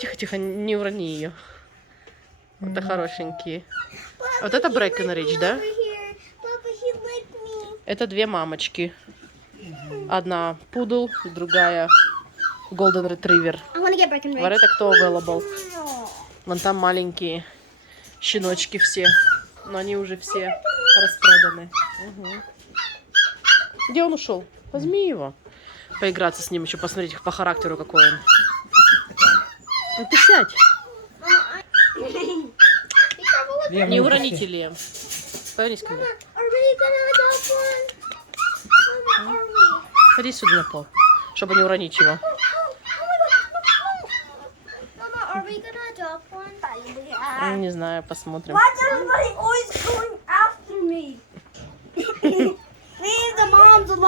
Тихо-тихо, не урони ее. Это хорошенькие. Вот это Брэкенридж, да? Это две мамочки. Одна пудл, другая голден ретривер. Вот это кто available. Вон там маленькие щеночки все. Но они уже все распроданы. Угу. Где он ушел? Возьми его. Поиграться с ним еще, посмотреть по характеру какой он. Ну ты сядь. Не уроните, Лем. Повернись ко мне. Ходи сюда на пол, чтобы не уронить его. Не знаю, посмотрим.